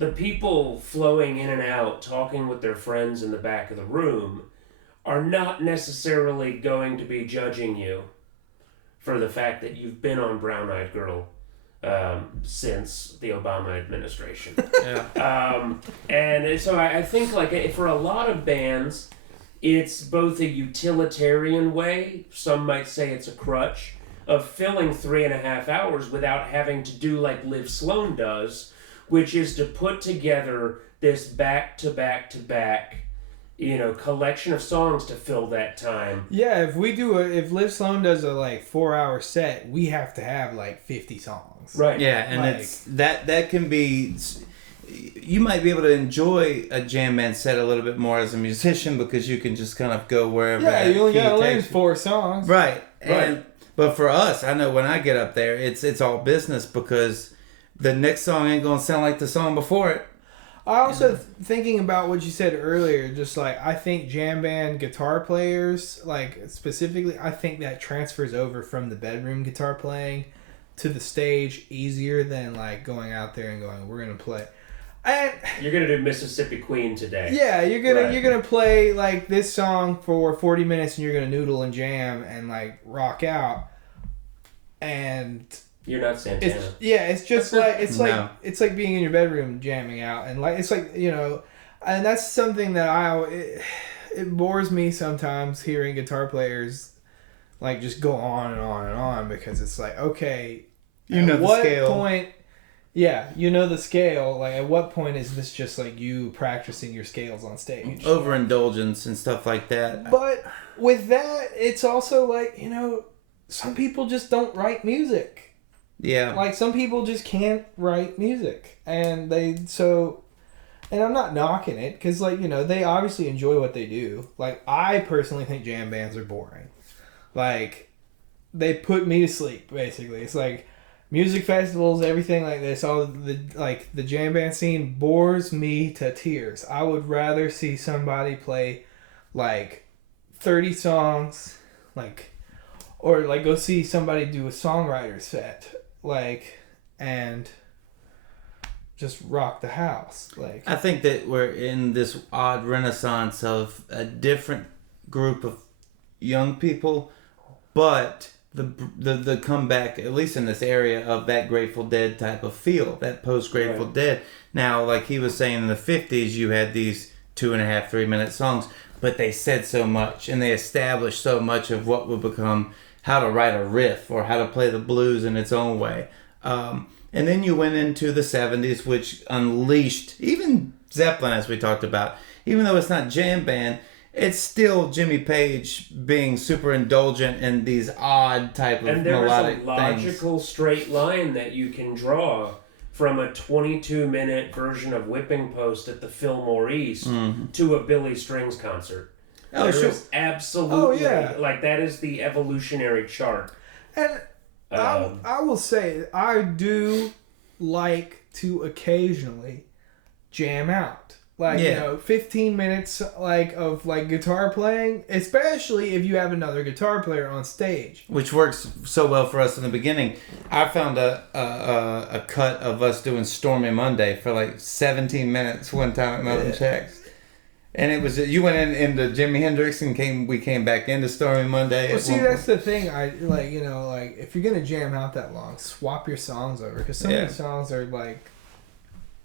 the people flowing in and out, talking with their friends in the back of the room, are not necessarily going to be judging you for the fact that you've been on Brown Eyed Girl since the Obama administration. Yeah. And so I think like for a lot of bands, it's both a utilitarian way, some might say it's a crutch, of filling 3.5 hours without having to do like Liv Sloan does, which is to put together this back-to-back-to-back collection of songs to fill that time. Yeah, if Liv Sloan does a like 4-hour set, we have to have like 50 songs. Right. Yeah, and Like- it's that can be. You might be able to enjoy a jam band set a little bit more as a musician because you can just kind of go wherever. Yeah, you only key gotta learn takes you. 4 songs. Right. Right. But for us, I know when I get up there, it's all business because the next song ain't gonna sound like the song before it. I also thinking about what you said earlier, just like I think jam band guitar players, like specifically, I think that transfers over from the bedroom guitar playing to the stage easier than like going out there and going, we're gonna play. And You're gonna do Mississippi Queen today. yeah, you're Right. gonna play like this song for 40 minutes and you're gonna noodle and jam and like rock out. And You're not Santana. it's just like it's No. like being in your bedroom jamming out, and like it's like and that's something that it bores me sometimes hearing guitar players like just go on and on and on because it's like, okay, You know at the what scale. point? Yeah, you know the scale. Like, at what point is this just like you practicing your scales on stage? Overindulgence and stuff like that. But with that, it's also like, some people just don't write music. Yeah. Like, some people just can't write music. And and I'm not knocking it, because, like, they obviously enjoy what they do. Like, I personally think jam bands are boring. Like, they put me to sleep, basically. It's like, music festivals, everything like this, all the jam band scene bores me to tears. I would rather see somebody play, like, 30 songs, or go see somebody do a songwriter set, and just rock the house. I think that we're in this odd renaissance of a different group of young people, but the comeback, at least in this area, of that Grateful Dead type of feel, that post Grateful Dead. Now, like he was saying, in the 50s, you had these 2.5, 3-minute songs, but they said so much and they established so much of what would become how to write a riff or how to play the blues in its own way. And then you went into the 70s, which unleashed even Zeppelin, as we talked about. Even though it's not jam band, it's still Jimmy Page being super indulgent in these odd type of And there is melodic a logical things. straight line that you can draw from a 22-minute version of Whipping Post at the Fillmore East to a Billy Strings concert. Oh, There sure. is absolutely, yeah. like, that is the evolutionary chart. And I will say, I do like to occasionally jam out. 15 minutes of guitar playing, especially if you have another guitar player on stage. Which works so well for us in the beginning. I found a cut of us doing Stormy Monday for 17 minutes one time at Mountain Checks. And it was, you went into Jimi Hendrix and we came back into Stormy Monday. Well, see, that's the thing. If you're gonna jam out that long, swap your songs over, because some of the songs are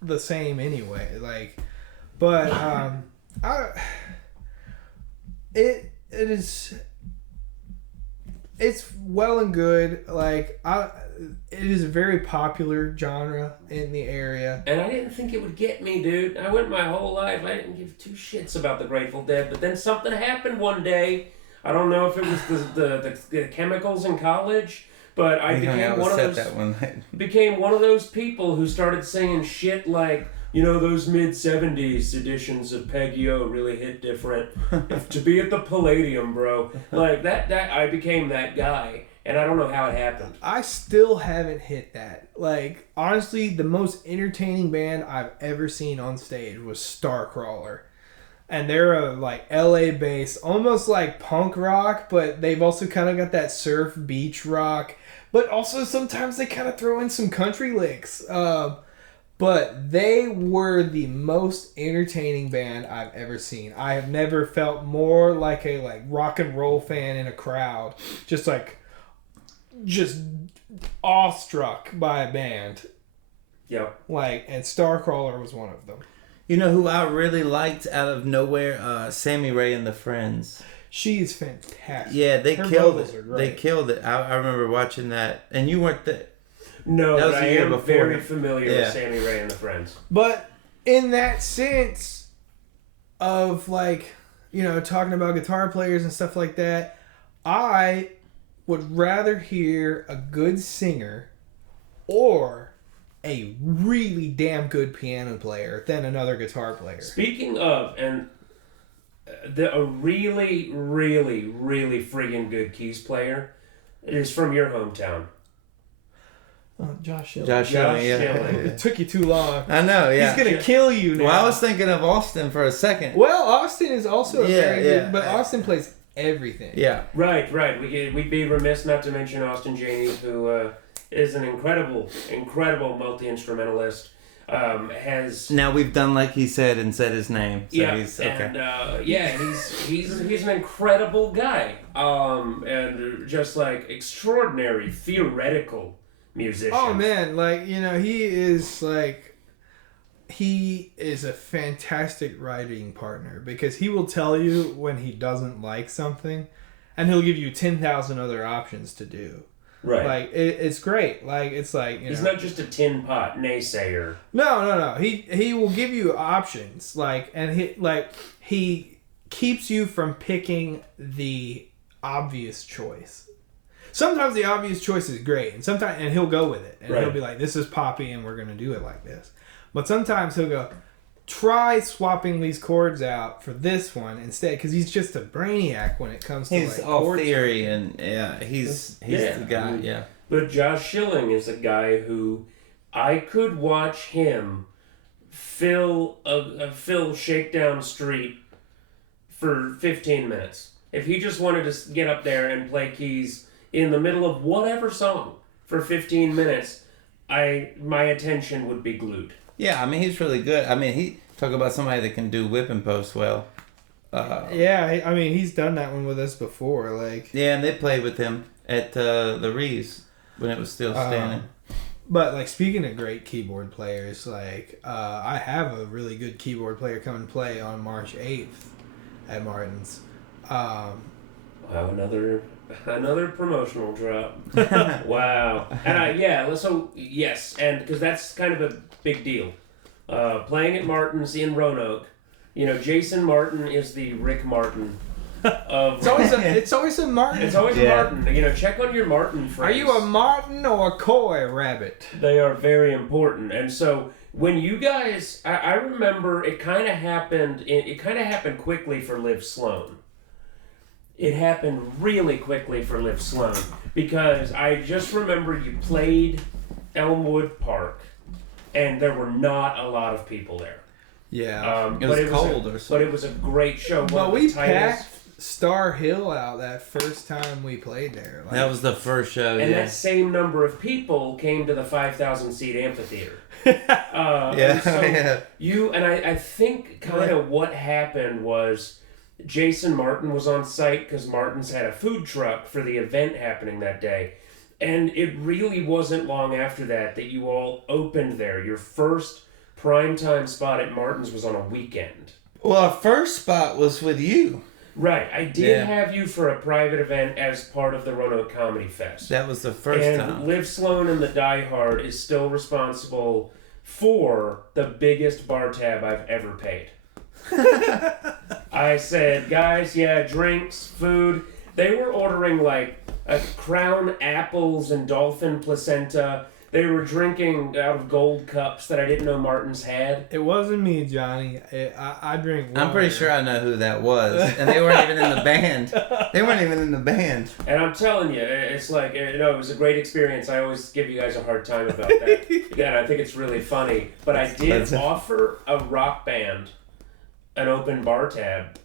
the same anyway. It's well and good. It is a very popular genre in the area. And I didn't think it would get me, dude. I went my whole life, I didn't give two shits about the Grateful Dead, but then something happened one day. I don't know if it was the chemicals in college, but I became one of those people who started saying shit like, those mid-70s editions of Peggy-O really hit different. To be at the Palladium, bro. That I became that guy. And I don't know how it happened. I still haven't hit that. Honestly, the most entertaining band I've ever seen on stage was Starcrawler. And they're a LA-based, almost like punk rock, but they've also kind of got that surf beach rock. But also sometimes they kind of throw in some country licks. But they were the most entertaining band I've ever seen. I have never felt more like a rock and roll fan in a crowd. Just awestruck by a band. Yep. And Starcrawler was one of them. You know who I really liked out of nowhere? Sammy Ray and the Friends. She's fantastic. Yeah, they Her killed vocals are it. great. They killed it. I remember watching that, and you weren't there. No, That was but the I year am before. very familiar Yeah. with Sammy Ray and the Friends. But in that sense of talking about guitar players and stuff like that, I would rather hear a good singer or a really damn good piano player than another guitar player. Speaking of, and a really, really, really friggin' good keys player is from your hometown. Josh Schilling. Josh Schilling, Josh yeah. Schilling. It took you too long. I know, yeah. He's gonna kill you now. Well, I was thinking of Austin for a second. Well, Austin is also a very Yeah, good, but Austin plays everything. Yeah. Right. We'd be remiss not to mention Austin Janey, who is an incredible multi-instrumentalist. Now we've done like he said and said his name. So yeah, he's okay. and he's an incredible guy. And just extraordinary theoretical musician. Oh man, he is a fantastic writing partner because he will tell you when he doesn't like something, and he'll give you 10,000 other options to do. Right. It's great. He's not just a tin pot naysayer. No. He will give you options. He keeps you from picking the obvious choice. Sometimes the obvious choice is great, and he'll go with it, and Right. he'll be like, "This is poppy, and we're gonna do it like this." But sometimes he'll go, "Try swapping these chords out for this one instead," because he's just a brainiac when it comes to He's all chord theory and he's the guy. Yeah. But Josh Schilling is a guy who I could watch him fill Shakedown Street for 15 minutes. If he just wanted to get up there and play keys in the middle of whatever song for 15 minutes, my attention would be glued. Yeah, I mean, he's really good. I mean, he talk about somebody that can do whip and post well. Yeah, I mean, he's done that one with us before. Yeah, and they played with him at the Rees when it was still standing. But speaking of great keyboard players, I have a really good keyboard player come and play on March 8th at Martin's. Wow, another promotional drop. Wow. And so yes, and because that's kind of a big deal. Playing at Martin's in Roanoke, Jason Martin is the Rick Martin of. It's always a Martin. It's always a Martin. Check on your Martin friends. Are you a Martin or a coy rabbit? They are very important, and so when you guys, I remember it kind of happened. It kind of happened quickly for Liv Sloan. It happened really quickly for Liv Sloan because I just remember you played Elmwood Park, and there were not a lot of people there. Yeah. It was cold or something. But it was a great show. Well, we packed Star Hill out that first time we played there. That was the first show, and that same number of people came to the 5,000 seat amphitheater. I think kind of what happened was Jason Martin was on site because Martin's had a food truck for the event happening that day. And it really wasn't long after that you all opened there. Your first primetime spot at Martin's was on a weekend. Well, our first spot was with you. Right. I did have you for a private event as part of the Roanoke Comedy Fest. That was the first time. And Liv Sloan and the Die Hard is still responsible for the biggest bar tab I've ever paid. I said, guys, drinks, food. They were ordering a Crown apples and dolphin placenta. They were drinking out of gold cups that I didn't know Martin's had. It wasn't me, Johnny. I drink water. I'm pretty sure I know who that was. And they weren't even in the band. And I'm telling you, it's it was a great experience. I always give you guys a hard time about that. Again, I think it's really funny. But I did offer a rock band an open bar tab.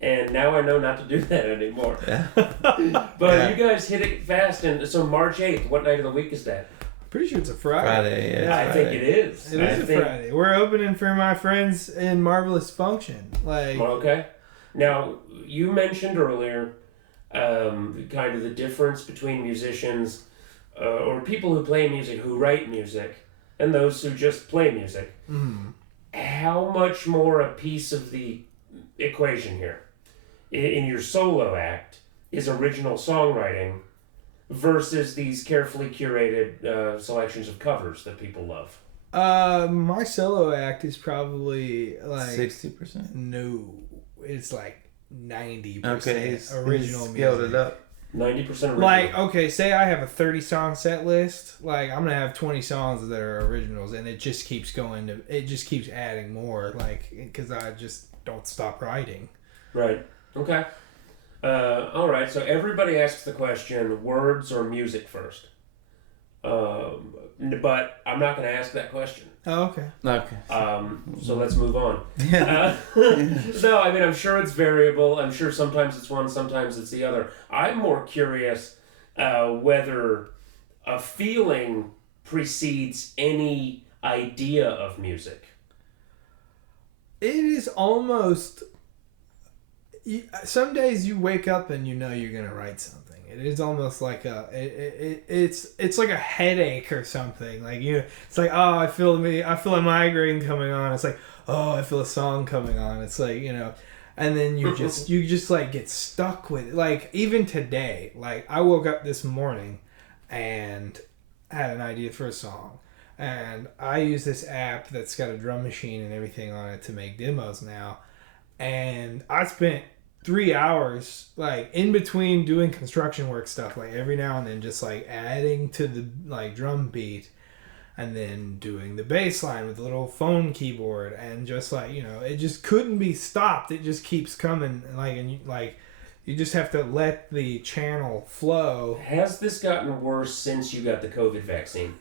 And now I know not to do that anymore. Yeah. But you guys hit it fast. And so March 8th, what night of the week is that? Pretty sure it's a Friday. Friday, yeah. I think it is. It is a Friday. We're opening for my friends in Marvelous Function. Like, okay. Now, you mentioned earlier kind of the difference between musicians or people who play music, who write music, and those who just play music. mm-hmm. How much more a piece of the equation here in your solo act is original songwriting versus these carefully curated selections of covers that people love? My solo act is probably like 60%. No, it's like 90% Okay, original scaled music. it up. 90% original. Like, okay, say I have a 30-song set list. Like, I'm gonna have 20 songs that are originals, and it just keeps going to. It just keeps adding more, like, because I just don't stop writing. Right. Okay. All right. So everybody asks the question: words or music first? But I'm not going to ask that question. Oh, okay. Okay. So let's move on. No, I mean, I'm sure it's variable. I'm sure sometimes it's one, sometimes it's the other. I'm more curious whether a feeling precedes any idea of music. It is almost. Some days you wake up and you know you're gonna write something. It is almost like it's like a headache or something. Like it's like, oh, I feel a migraine coming on. It's like, oh, I feel a song coming on. It's like, and then you just like get stuck with it. Like even today, like I woke up this morning and had an idea for a song, and I use this app that's got a drum machine and everything on it to make demos now, and I spent 3 hours like in between doing construction work stuff, like every now and then just like adding to the like drum beat and then doing the bass line with a little phone keyboard, and just like it just couldn't be stopped. It just keeps coming, and you just have to let the channel flow. Has this gotten worse since you got the COVID vaccine?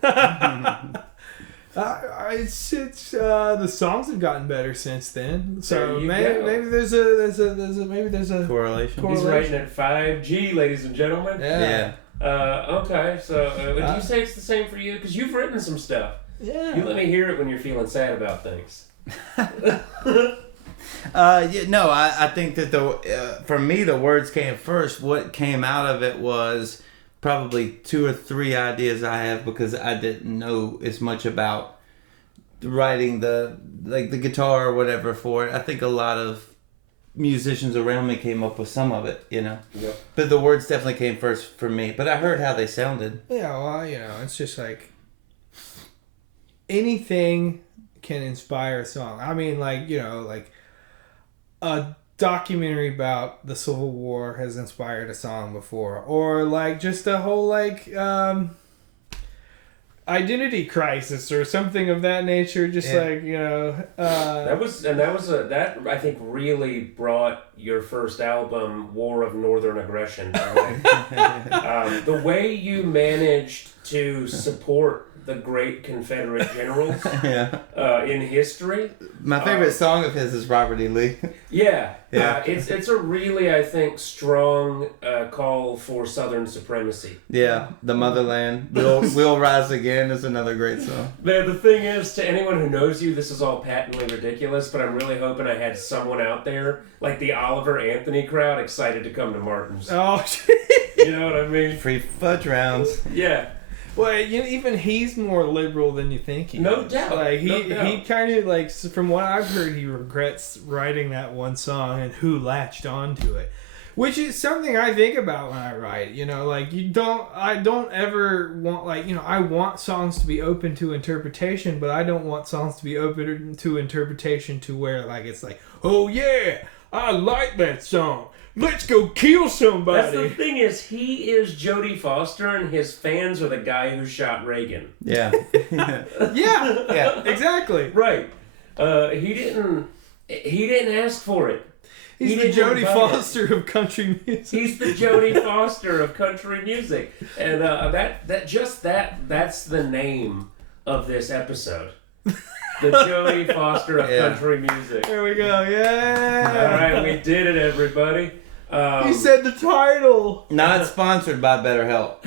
It's the songs have gotten better since then, so maybe there's a correlation. He's writing at 5G, ladies and gentlemen. Yeah. Okay, so would you say it's the same for you? Because you've written some stuff. Yeah. You let me hear it when you're feeling sad about things. I think that for me the words came first. What came out of it was probably 2 or 3 ideas I have, because I didn't know as much about writing the guitar or whatever for it. I think a lot of musicians around me came up with some of it, Yep. But the words definitely came first for me. But I heard how they sounded. Yeah, well, it's just like anything can inspire a song. I mean, like a documentary about the Civil War has inspired a song before, or like just a whole identity crisis or something of that nature. Just that I think really brought your first album, War of Northern Aggression. The way you managed to support the great Confederate generals in history. My favorite song of his is Robert E. Lee. Yeah. It's a really, I think, strong call for Southern supremacy. Yeah, the motherland. We'll Rise Again is another great song. The thing is, to anyone who knows you, this is all patently ridiculous, but I'm really hoping I had someone out there, like the Oliver Anthony crowd, excited to come to Martin's. Oh, you know what I mean? Free fudge rounds. Yeah. Well, even he's more liberal than you think he is. No doubt. Like no doubt. he kind of from what I've heard, he regrets writing that one song and who latched onto it, which is something I think about when I write. I don't ever want I want songs to be open to interpretation, but I don't want songs to be open to interpretation to where it's like, oh yeah, I like that song. Let's go kill somebody. That's the thing is, he is Jodie Foster, and his fans are the guy who shot Reagan. Yeah. yeah, exactly. Right. He didn't ask for it. He's the Jodie Foster of country music. He's the Jodie Foster of country music, and that's the name of this episode. The Jodie Foster of country music. There we go. Yeah. All right, we did it, everybody. He said the title. Not sponsored by BetterHelp.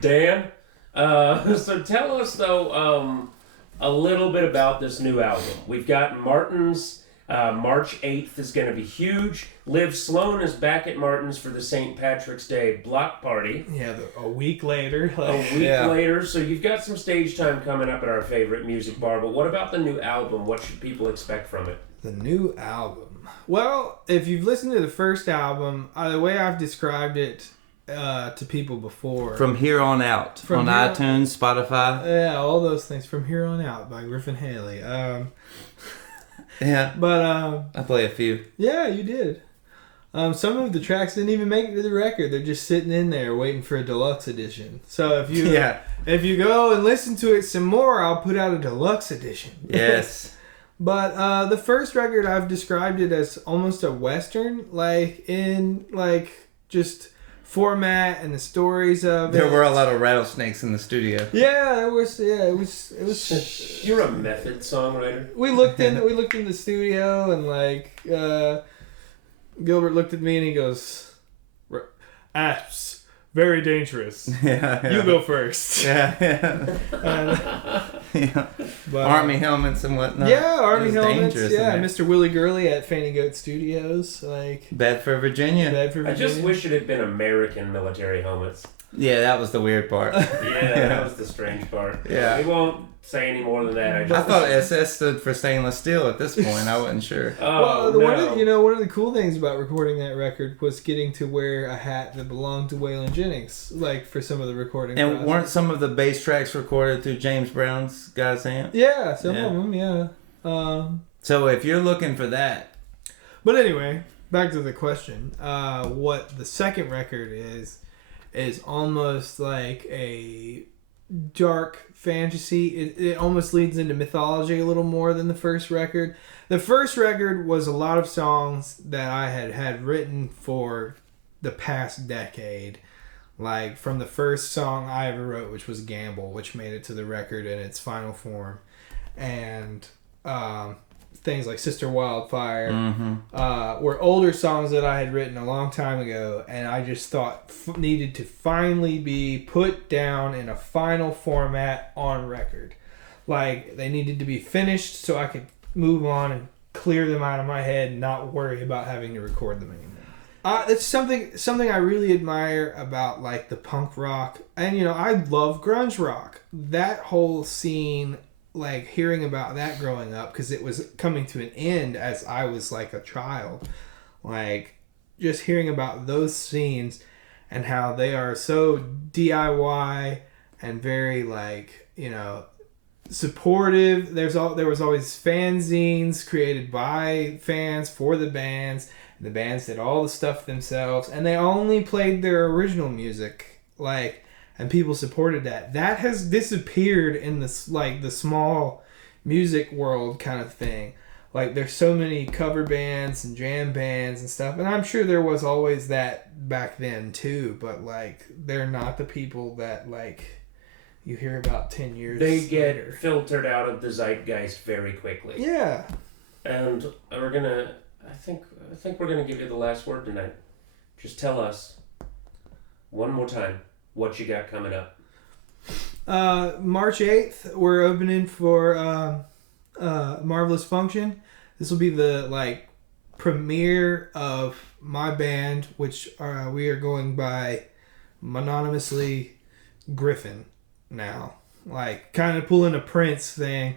Dan, So tell us, though, a little bit about this new album. We've got Martin's. March 8th is going to be huge. Liv Sloan is back at Martin's for the St. Patrick's Day block party. Yeah, a week later. Later. So you've got some stage time coming up at our favorite music bar. But what about the new album? What should people expect from it? The new album. Well, if you've listened to the first album, the way I've described it to people before. From here on out. On iTunes, Spotify. Yeah, all those things. From Here On Out by Griffin Haley. Yeah. But I play a few. Yeah, you did. Some of the tracks didn't even make it to the record. They're just sitting in there waiting for a deluxe edition. So if you go and listen to it some more, I'll put out a deluxe edition. Yes. But the first record, I've described it as almost a Western, just format and the stories of there were a lot of rattlesnakes in the studio. Yeah, it was. You're a method songwriter. We looked in the studio and Gilbert looked at me and he goes, "Apps, very dangerous. Yeah. You go first." Yeah. Yeah. But, Army helmets and whatnot. Yeah, Army helmets. Yeah, Mr. Mr. Willie Gurley at Fanny Goat Studios, Bedford, Virginia. I just wish it had been American military helmets. Yeah, that was the weird part. Yeah, that was the strange part. Yeah. We won't say any more than that. I thought SS stood for stainless steel at this point. I wasn't sure. One of the cool things about recording that record was getting to wear a hat that belonged to Waylon Jennings, for some of the recording. And process. weren't some of the bass tracks recorded through James Brown's God's Amp? Yeah, some of them, yeah. So if you're looking for that. But anyway, back to the question. What the second record is almost like a dark fantasy. It almost leads into mythology a little more than the first record. The first record was a lot of songs that I had written for the past decade. From the first song I ever wrote, which was Gamble, which made it to the record in its final form. And things like Sister Wildfire were older songs that I had written a long time ago, and I just thought needed to finally be put down in a final format on record. They needed to be finished so I could move on and clear them out of my head and not worry about having to record them anymore. It's something I really admire about the punk rock, and I love grunge rock. That whole scene, hearing about that growing up, because it was coming to an end as I was a child, just hearing about those scenes and how they are so DIY and very supportive. There was always fanzines created by fans for the bands. The bands did all the stuff themselves, and they only played their original music, and people supported that. That has disappeared in this, the small music world kind of thing. There's so many cover bands and jam bands and stuff, and I'm sure there was always that back then too, but they're not the people that you hear about 10 years later. They later. get filtered out of the zeitgeist very quickly. Yeah. And I think we're gonna give you the last word tonight. Just tell us one more time what you got coming up. March 8th, we're opening for Marvelous Function. This will be the premiere of my band, which we are going by mononymously Griffin now. Kind of pulling a Prince thing,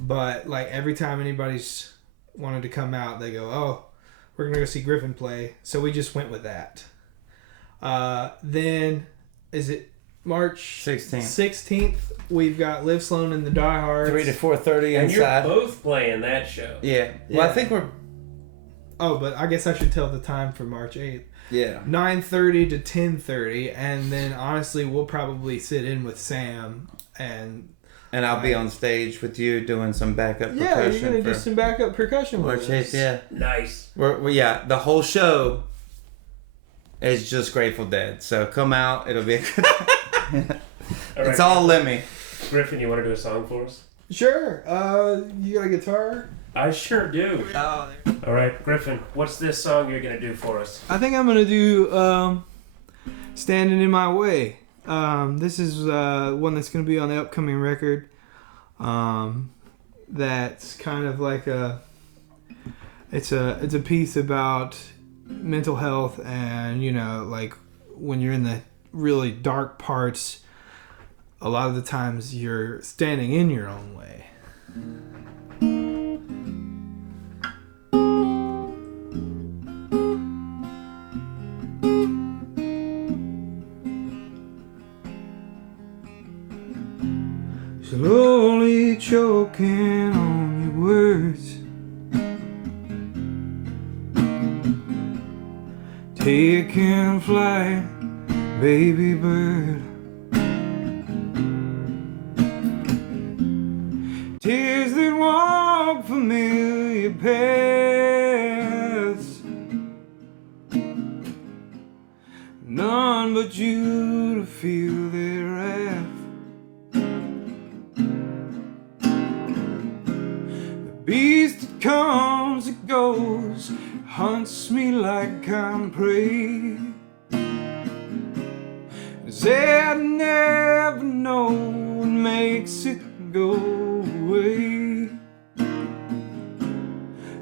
but every time anybody's wanted to come out, they go, "Oh, we're gonna go see Griffin play." So we just went with that. Then is it March 16th? We've got Liv Sloan and the Diehards. 3 to 4:30 inside. And you're both playing that show. Yeah. Well, I think we're... Oh, but I guess I should tell the time for March 8th. Yeah. 9:30 to 10:30, and then honestly, we'll probably sit in with Sam and I'll be on stage with you doing some backup percussion. Yeah, you're gonna do some backup percussion with us. Yeah. Nice. We're the whole show is just Grateful Dead. So come out, it'll be a good time. It's all Lemmy. Griffin, you want to do a song for us? Sure. You got a guitar? I sure do. Oh. All right, Griffin, what's this song you're going to do for us? I think I'm going to do Standing in My Way. This is one that's going to be on the upcoming record. That's kind of like it's a piece about mental health, and like when you're in the really dark parts, a lot of the times you're standing in your own way. Slowly choking on your words, taking flight, baby bird. Tears that walk familiar paths, none but you to feel their wrath. Beast that comes, it goes, hunts me like I'm prey. Said never know what makes it go away.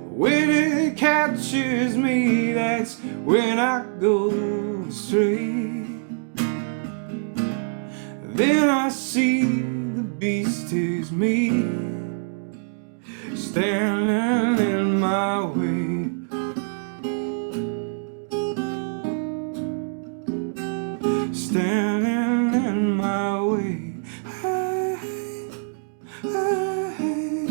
When it catches me, that's when I go astray. Then I see the beast is me, standing in my way. Standing in my way. Hey, hey, hey.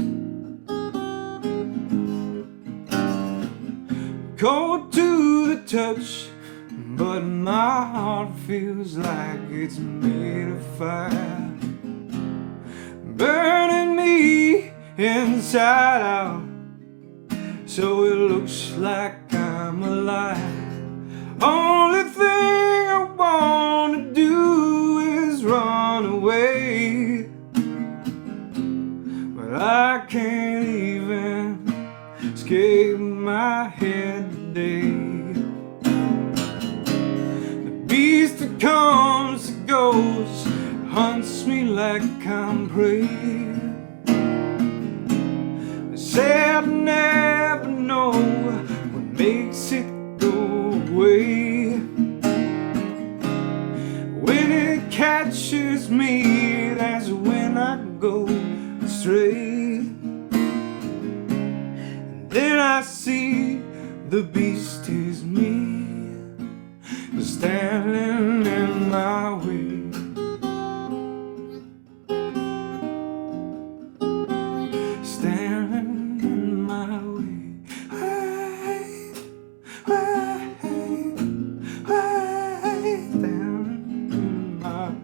Cold to the touch, but my heart feels like it's made of fire, burning me inside out, so it looks like I'm alive. Only thing I wanna do is run away, but I can't even escape my head today. The beast that comes, that goes, hunts me like I'm prey. Said never know what makes it go away. When it catches me, that's when I go astray. Then I see the beast is me, standing in my way. Standing in my way. Hey, hey, hey, standing in my way.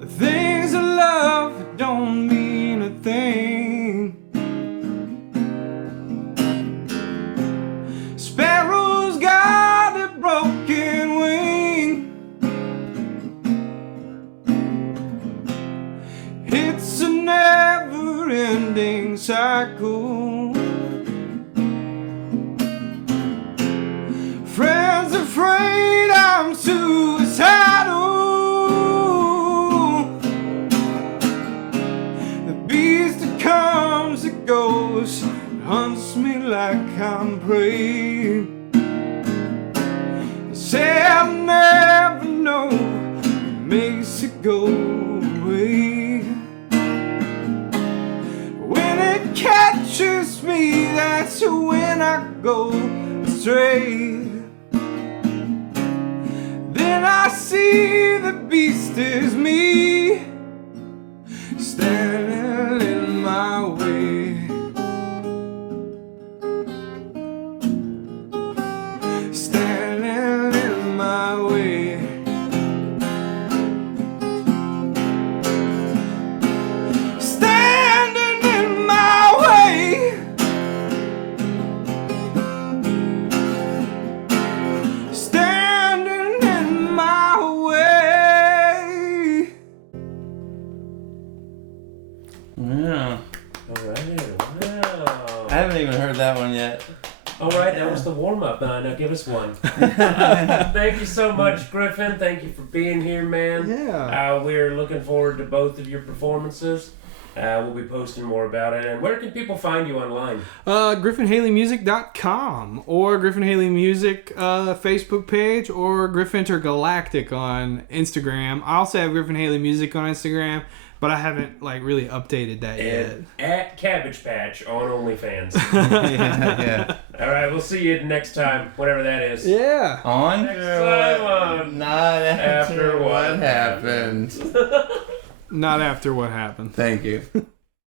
The things I love don't mean a thing. Sparrow's got a broken wing. It's a never-ending cycle. Friends afraid I'm suicidal. The beast that comes, that goes, hunts me like I'm prey. Say I'll never know what makes it go away. When it catches me, that's when I go astray. Then I see the beast is me, standing in my way. Standing in my way. Standing in my way. Standing in my way. right. Wow. I haven't even heard that one yet. All right, that was the warm-up. Now give us one. Thank you so much, Griffin. Thank you for being here, man. Yeah. We're looking forward to both of your performances. We'll be posting more about it. And where can people find you online? GriffinHaleyMusic.com or Griffin Haley Music Facebook page or Griff Intergalactic on Instagram. I also have Griffin Haley Music on Instagram, but I haven't really updated that yet. At Cabbage Patch on OnlyFans. Yeah. All right, we'll see you next time, whatever that is. Yeah. On? Next time on Not after what happened. Not after what happened. Thank you.